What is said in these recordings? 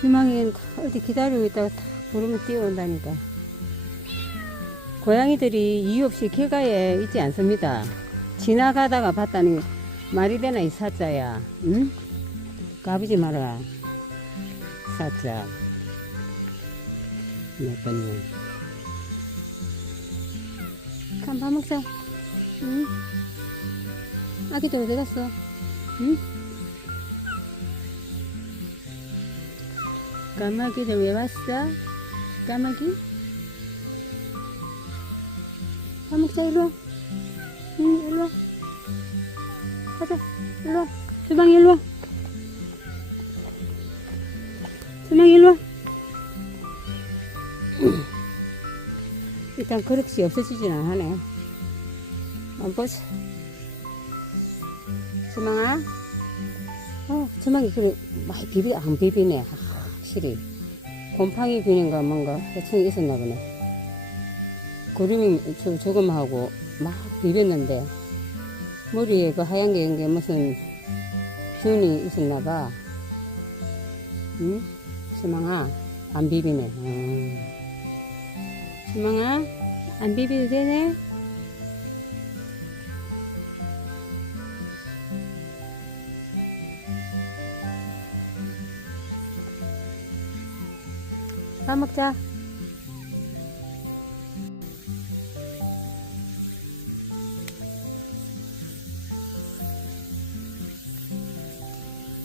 주망이는 어디 기다리고 있다가 탁 부르면 뛰어온다니까. 고양이들이 이유 없이 길가에 있지 않습니다. 지나가다가 봤다니 말이 되나 이 사자야. 응? 가보지 마라. 사자. 나쁜 놈. 간밥 먹자. 응? 아기도 어디 갔어? 응? 까마귀들 왜 왔어? 까마귀? 밥 먹자, 일로 와. 응, 일로 와. 가자, 일로 와. 주방이 일로 와. 주방이 일로 와. 일단 그릇이 없어지진 않네. 한번 보자. 주망아. 어, 주망이 그래, 많이 비비, 안 비비네. 아, 확실히. 곰팡이 비는가 뭔가 해충이 있었나 보네. 구름이 저, 조금 하고 막 비볐는데, 머리에 그 하얀 게, 있는 게 무슨 준이 있었나 봐. 응? 주망아, 안 비비네. 음. 주망아, 안 비비도 되네? 밥 먹자.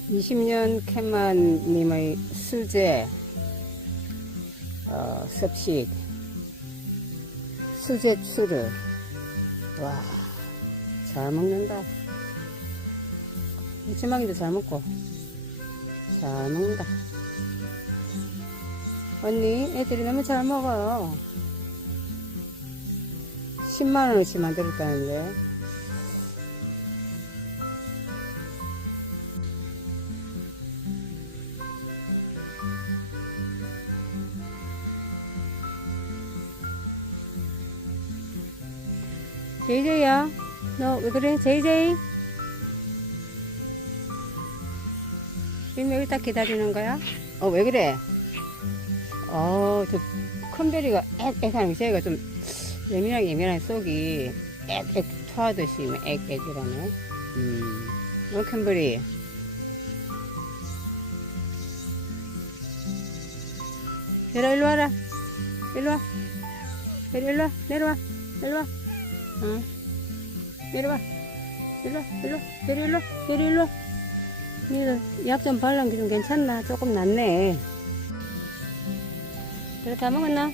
(20년) 캔만님의 수제 어, 습식 수제 추르. 와 잘 먹는다. 이 주먹이도 잘 먹고 잘 먹는다 언니, 애들이 너무 잘 먹어요. 10만원어치 만들었다는데. 제이제이야, 너왜 그래? 제이제이? 지금 여기 딱 기다리는 거야? 어, 왜 그래? 어, 저 큰별이가 액액 하는 게 제가 좀 예민하게 예민한 속이 액액 토하듯이 액액이라네. 음, 어, 큰별이. 얘라, 일로 와라. 일로 와. 얘라, 일로 와. 내려와. 일로 와. 응. 내려와. 일로 와. 일로 와. 얘라, 일로 와. 얘라, 일로 와. 니도 약좀 발란 게좀 괜찮나? 조금 낫네. 그래 다 먹었나?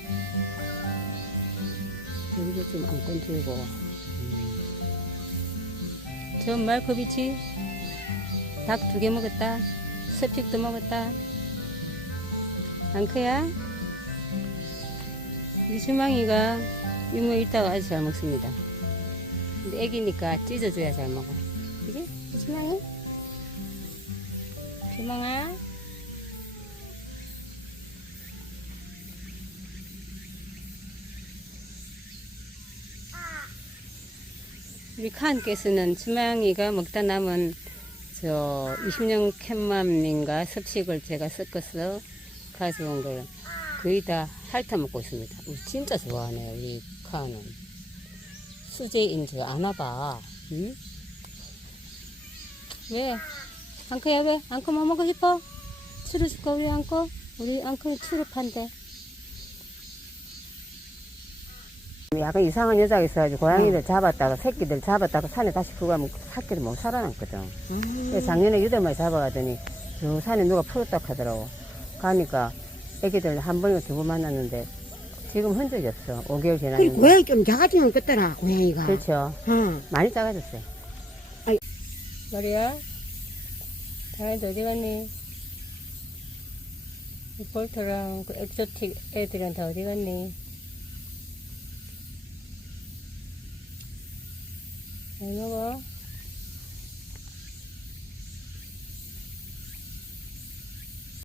여기도 좀 안 건들고 음. 저 말코비치 닭 두 개 먹었다 스픽도 먹었다 앙크야 우리 주망이가 육모 읽다가 아주 잘 먹습니다 근데 애기니까 찢어줘야 잘 먹어 그지? 주망이? 주망아 우리 칸께서는 주망이가 먹다 남은 저 20년 캔맘인가 섭식을 제가 섞어서 가져온 걸 거의 다 핥아 먹고 있습니다. 진짜 좋아하네요, 우리 칸은. 수제인 줄 아나봐. 응? 왜? 앙크야, 왜? 앙크 뭐 먹고 싶어? 추루 줄까, 우리 앙크? 우리 앙크는 추루판데. 약간 이상한 여자가 있어가지고 고양이들 잡았다가 새끼들 잡았다가 산에 다시 그가면 새끼들 못 살아남거든. 그래서 작년에 여덟 마리 잡아가더니 저 산에 누가 풀었다고 하더라고. 가니까 애기들 한 번이고 두 번 만났는데 지금 흔적이 없어. 5개월 그 지났는데. 고양이 좀 작아지면 끝더라 고양이가 그렇죠. 응. 많이 작아졌어요. 아이. 머리야? 다혜도 어디 갔니? 이 볼트랑 그 엑소틱 애들은 다 어디 갔니? 잘 먹어.